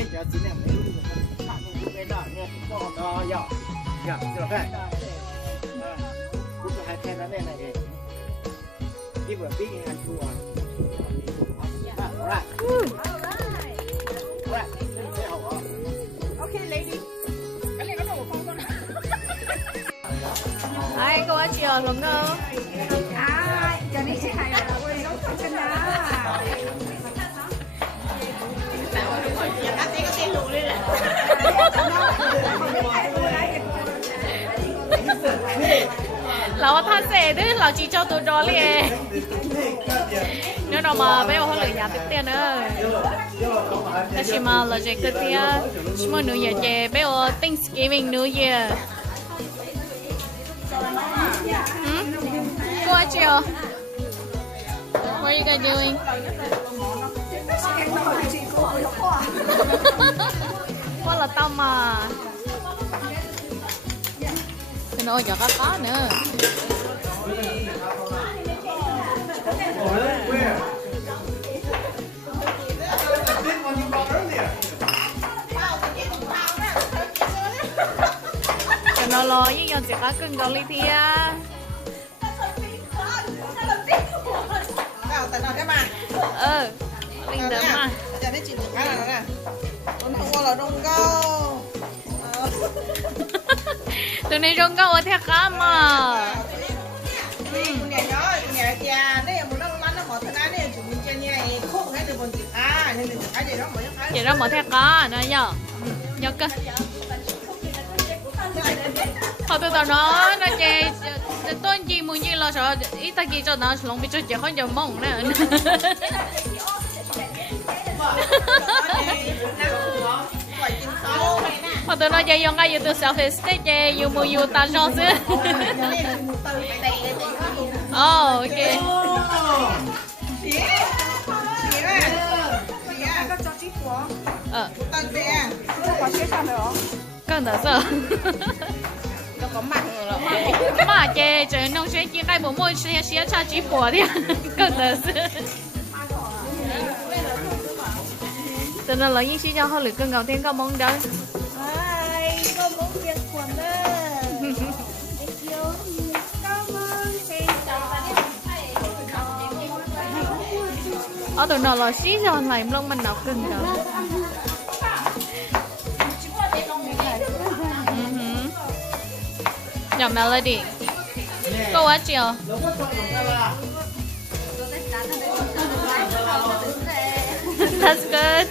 này giờ chỉ là mấy cái đó nghe cũng có đó giờ giờ được đấy cũng hai thêm này này đi vừa đi ăn chua Okay, lady. Cái này có đồ không con? Ai cô chiều đúng không? À, giờ này sẽ hay là quên nấu thật cái đó. Lão tha xe đấy, lão chỉ cho tôi đó liền. Nếu đâu mà bây giờ họ lười nhà tiếp tiền nữa. Ta chỉ mà là chỉ cái tiền, chỉ mà New Year chơi, bây giờ Thanksgiving New Year. Cô chiều. What are you guys doing? Quá là tâm mà. Cái nồi cho có nữa. Cái nồi lo với nhau chỉ có cưng gọi đi à. Tại nào thế mà? Linh đấm mà. Giờ đấy chị được cái nào nè. Con không có là đông cao. Tụi này rong câu ở theo cá mà. Nhà nhỏ, nhà già đấy, một nó lăn nó mỏ thân á đấy, chúng mình chơi như này không hay được một chị à, nên là cái gì đó mới cái. Chị đó mở theo cá nữa nhở? Nhớ cơ. Họ tụi tao nó chơi tôi gì muốn gì là sợ ít ta gì cho nó lòng bị cho chị không giờ mong nữa. Họ tụi nó chơi dùng cái YouTube selfie stick chơi dùng mua YouTube ta cho chứ. Oh, okay. Cần thật sợ. Nó có mặt rồi. Mà chơi chơi nông chơi chỉ cái bộ môn sẽ cho chỉ bỏ đi. Cần thật sự. Cho nên là những sĩ cho họ lựa cân đầu tiên có mong đâu. Ai, con muốn việc quần đó. Ở tụi nó là sĩ cho này lông mình nào cân đâu. Nhỏ Melody. Cô quá chiều. That's good.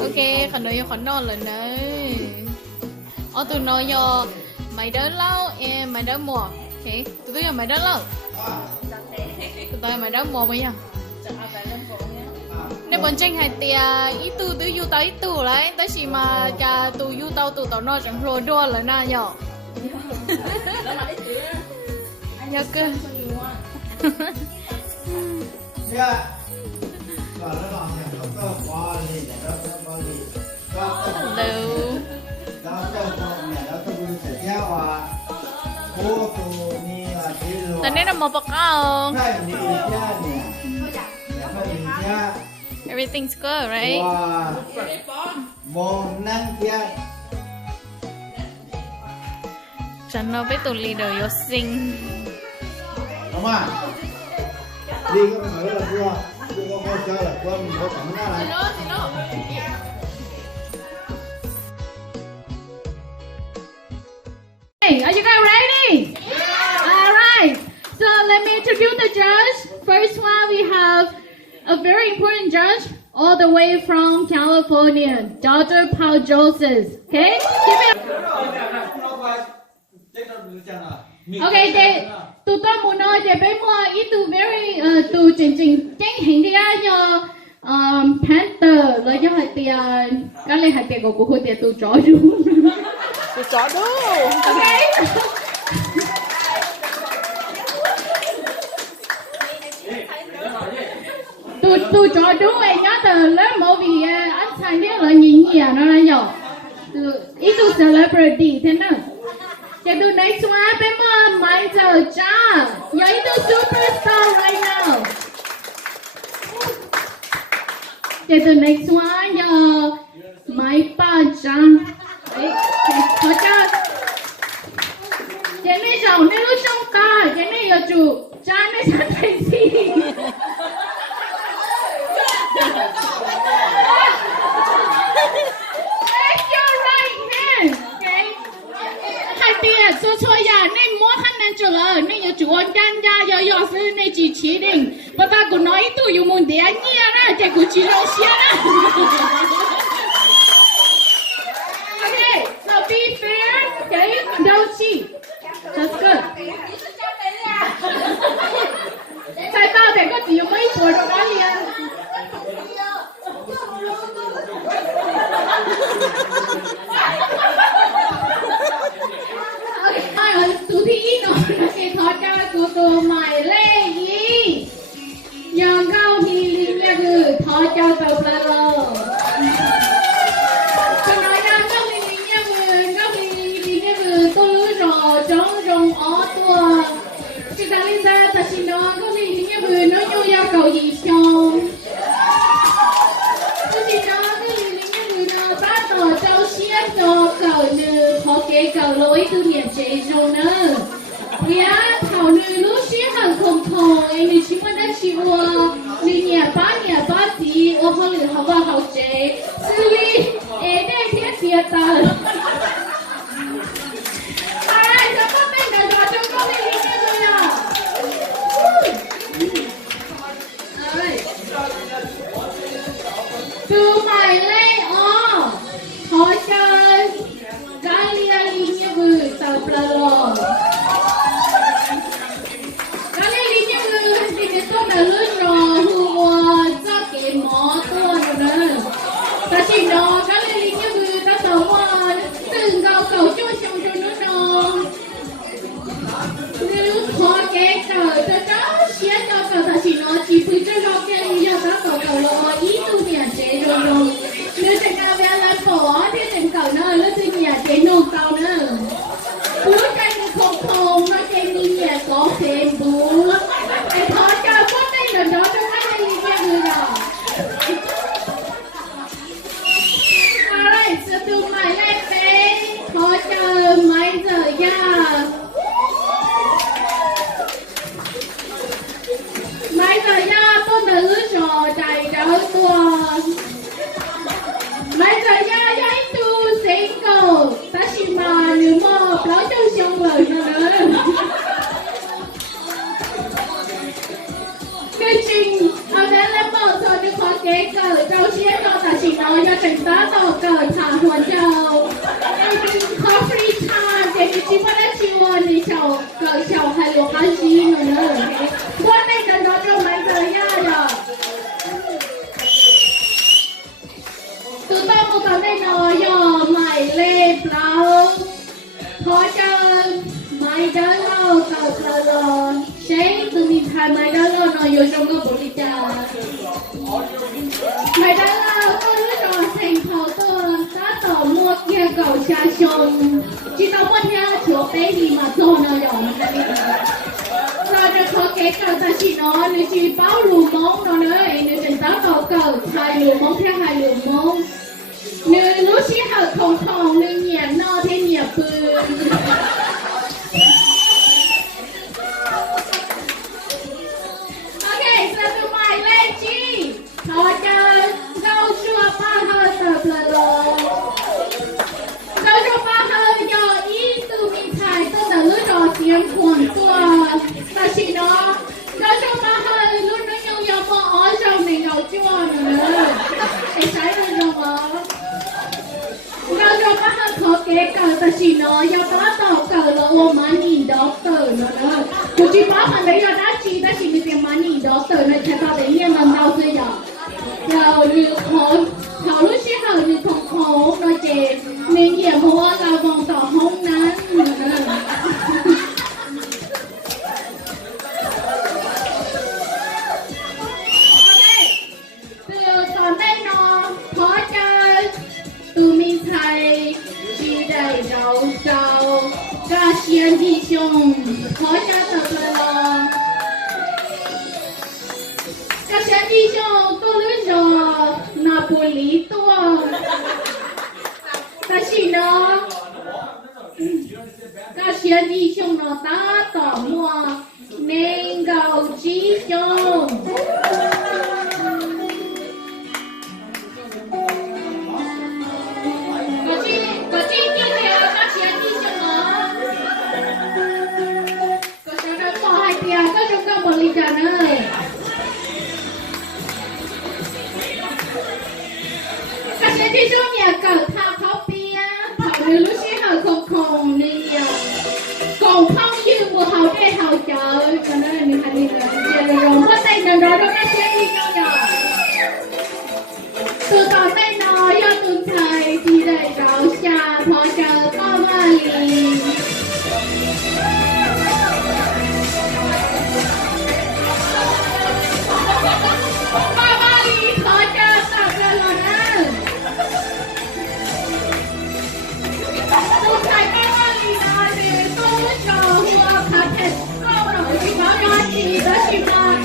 Ok, khẩn nói khẩn non lần đấy. Ở tụi nó giờ mày đỡ lâu, em mày đỡ mùa. Ok, tụi tôi giờ mày đỡ lâu. Tụi tôi mày đỡ mùa bây giờ. Nếu bọn tranh hay tiền ít tu tụi du tao ít tu lại, tới khi mà cha tụi du tao tụi tao nó chẳng rồi đua lại na nhở. Nhớ cơ. Tadi nak mau pakau. Everything's good, right? Chẳng nó biết tụi leader yo sing. Đúng không? Đi có phải là vừa, vừa có chơi là vừa mình có cảm giác này. Hey, are you guys ready? All right. So let me introduce the judge. First one, we have a very important judge, all the way from California, Dr. Paul Joseph. Okay? Okay, tụi tôi muốn nói về bé mua ít từ very từ chính hình thì do Panther rồi do hạt tiền cái này hạt tiền của hạt tiền tụi chó đúng. Tụi chó đúng. Okay. Tụi chó đúng ấy nhá từ lớp mẫu vì anh thành biết là nhìn nhỉ nó là nhỏ. Ít từ celebrity thế nào? Cái từ next one bé mua Michael Cha. Giờ ít từ superstar right now. There's the next one, my pajang. Thôi cha. Cái này giàu nên lúc trong ta, cái này ở chủ, cha này sao thấy gì? Take your right hand, okay? Hai tia, số số ya, nên mua khăn nên chủ lỡ, nên ở chủ anh gan ya, yo sư nên chỉ chỉ định. Bà ta cũng nói tu yêu muốn để anh nhia ra, chạy cũng chỉ lo xia ra. Okay, so be fair, okay? Don't cheat. That's good. Tại tao để có chỉ mấy tuổi đó nói liền. Okay, tụi thi nó cái thọ cha của tụi mày lê gì? Giờ cao thì liền là người thọ cha tụi là lờ. Cho nói ra cao thì liền là người, cao thì liền là người tôi lưới rò trống rồng ó tua. Chị ta lên ra ta xin nó cao thì liền là người nói nhau giao cầu gì xong. Tôi xin nó cao thì liền là người nó ta tỏ châu xiết cho cầu nữ khó kế cầu lỗi tư niệm chế rồi nữa. Dạ, thảo nữ lúc xiết hẳn không thò, em nữ chỉ mà đã chịu nữ nhà bá gì, ô họ lửa họ vào học chế. Sư lý, em đây thiết thiệt ta. Alright, so con tên đã rõ trong câu này đi nha rồi à. Alright. Từ mày lên ó, họ chơi, gái lia lý nha vừa tàu bla lò. Gái lia lý nha vừa, thì cái tốt là lưới rò hùa, cho cái mỏ tua rồi nè. Ta chỉ nó, gái lia lý nha vừa, ta tàu hoa, từng gạo cầu chua xong cho nó nó. Nếu khó cái cờ cho cháu xía cho cờ ta chỉ nó chỉ phụ cho nó cái lý do ta cầu cầu lò ý tu niệm chế rồi rồi. Nếu chẳng nào bé là phổ thì tình cầu nó là tự nhà chế nông tàu nữa. Bố cây nó không nó chế đi nhà có thêm bố. Em khó cho có đây là đó cho mấy đây đi nghe người nào. Alright, so tụi mày lên bé. Khó cho mấy giờ nha. Mấy giờ nha, tôi nữ trò chạy đấu tuần. Mấy giờ nha, giấy tu sinh cầu. Ta chỉ mà nếu mà nói cho xong lời nữa. Cái trình, ở đây là mở thôi được khó kế cờ. Cháu chia cho ta chỉ nói cho trình tá tỏ cờ thả hoàn châu. Có free time, thì chỉ có đã chịu đi chào cờ chào hay luộc ăn gì nữa. Qua đây là nó cho mấy giờ nha rồi. Tụi tao một tao đây nó giờ mày lê plau. Khó chơi mày đã lâu tao tao lo. Sáng tụi mình thay mày đã lâu nó vô trong cái bộ đi chào. Mày đã lâu tôi lưới rồi thành thảo tôi đã tỏ mua kia cầu xa xông. Chỉ tao muốn nha chúa bé gì mà cho nó dọn ra đi. Rồi nó khó kế cầu ta chỉ nó nếu chỉ báo lùa mông nó nữa. Nếu chẳng tao tỏ cầu hai lùa mông theo hai lùa mông. Nếu lúc xí hợp không không nếu nhà no thế nhà bự. Ok, so tụi mày lên chi. Thôi chơi, rau chua ba hơi tập là rồi. Rau chua ba hơi do ý tụi mình thải tôi đã lưới rõ tiếng khuẩn tua. Ta chỉ nó, rau chua ba hơi lúc nó nhung nhung bỏ ói rau này rau chua nữa. Để trái lên rau đó. Rau chua ba hơi khó kế cờ ta chỉ nó, do ta tỏ cờ là ô má nhìn đó cờ nó nữa. Cô chỉ bảo mà đấy là đã chỉ, ta chỉ bị tiền má nhìn đó cờ nó chạy tao để nhiên làm đau thôi giờ. Rồi như khốn, thảo lúc xí hờ như không khổ, nó chê. Nên nhiều hoa là vòng tỏ hông nán. Từ còn đây nó khó chơi. Tụi mình thầy chỉ đầy rau rau. Cả xiên đi xong, khó chơi thật là lo. Cả xiên đi xong, tôi lưới rồi. 不离多，但是呢，那些弟兄呢，打倒我能够弟兄。Còn không như một hậu đây hậu chợ cho nên mình thành đi rồi có tay nào đó nó sẽ đi nhau nhỏ từ tỏ tay nó do tuần thầy thì đầy rau xà thọ chờ có ma lì thọ chờ tập ra rồi đó tuần thầy có ma lì nào thì tôi cho hoa khá thật câu nổi thì báo ra thì đó chỉ là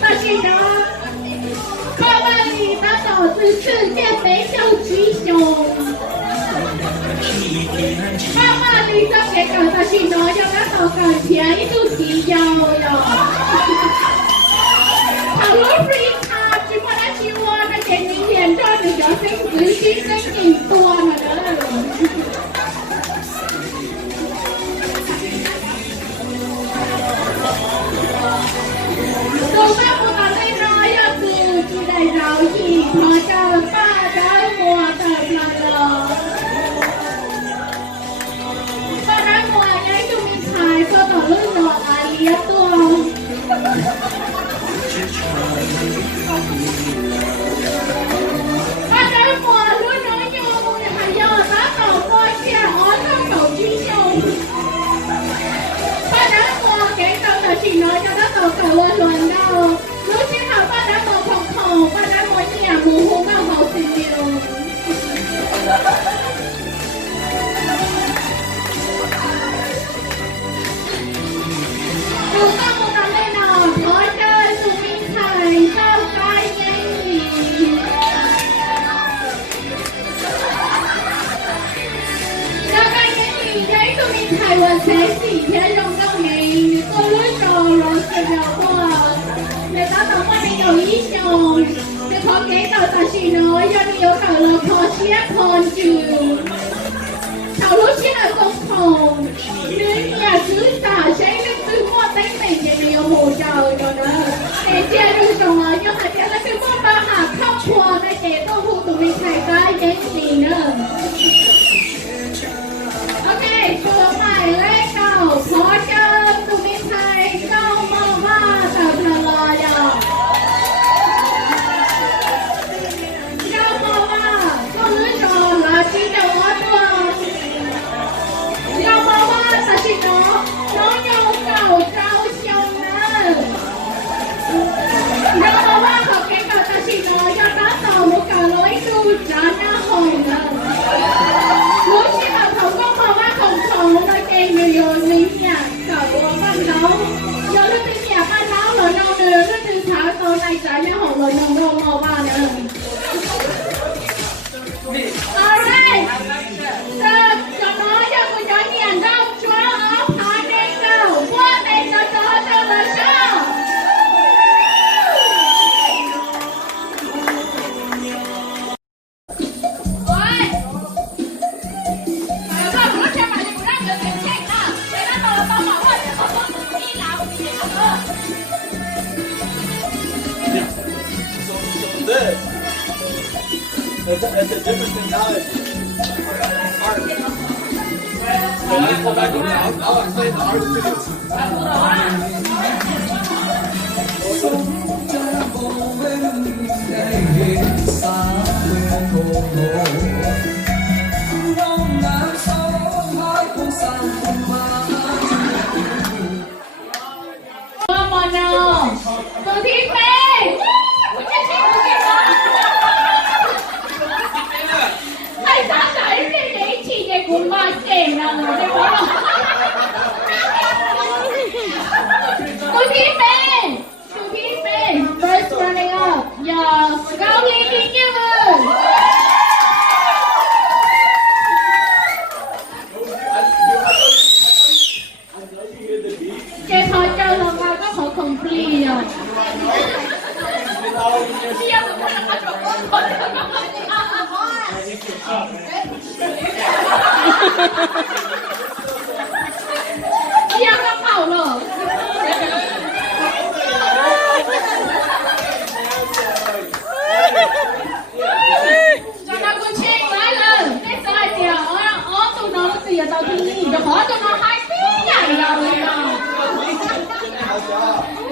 ta chỉ đó có ma lì ta tỏ từ sự cho bé châu trí chồng có ma lì ta sẽ cầu ta chỉ nói cho các tàu cần thấy tu chỉ giàu rồi thảo lúc riêng thà chỉ mà đã chịu hoa ta sẽ những tiền cho được cho sinh cứ xin sinh nhìn tua mà đó tôi bắt một bà tay nói là từ chỉ đầy rau gì họ cho ba đói mùa thật là lờ ba đói mùa nhảy cho mình xài cho tỏ lưỡi nọ là liệt tuồng ba đói mùa lưỡi nói cho mùa này phải do tá tàu coi kia ó trong tàu chi chung ba đói mùa kể tàu là chỉ nói cho tá tàu cầu luận đâu lúc trước họ ba đói mùa phòng khổ ba đói mùa nhà mùa hôn cao hậu tình điều từ sau một năm lên nọ thói chơi dù minh thầy sau cái nhanh gì sau cái nhanh gì đấy dù minh thầy vẫn sẽ chỉ thế trong trong mình tôi lối trò rồi sẽ vào qua người ta tổng quan đến đầu ý chồng để có kế tàu ta chỉ nói do nhiều tàu là khó chiếc con chịu thảo lúc chiếc là công phòng đến nhà cứ xả sẽ lên từ mua đánh mình để nhiều mù trời rồi đó để chia được chồng ở cho hạt là từ mua ba hạt khóc chùa để để tôi hụ tụi mình thầy cái đến gì nữa ok chùa phải lấy đầu khó chơi tụi mình thầy câu mơ ba tập là lò rồi câu mơ ba câu lưới trò là chỉ đầu ở tuần câu mơ ba là chỉ nó nhau cầu trao chồng nữa câu mơ ba học cái cầu ta chỉ nói cho nó tàu một cầu lối tu trả nó hồi nữa lúc khi mà không có mơ ba không khổ nó kèm nhiều những nhà cầu ban đấu giờ nó tin nhà ban đấu rồi nó đưa nó từ thảo cầu này trả nó hồi rồi nó đâu mơ ba nữa alright cho nó cho tôi cho tiền đâu chúa ốp hỏi đây đâu qua đây nó cho là sao It's a different mentality. Art. When I go back around, I'll explain the art too. Con thi phê thầy sao thấy cái đấy chị này cũng mà kèm nào rồi đấy bố đâu con thi phê verse running up yeah cao lên đi như 要个跑了。cho nó con chênh lại lần cái sai kìa ó tụi nó tìa tao đi được bỏ tụi nó hai tí nhảy rồi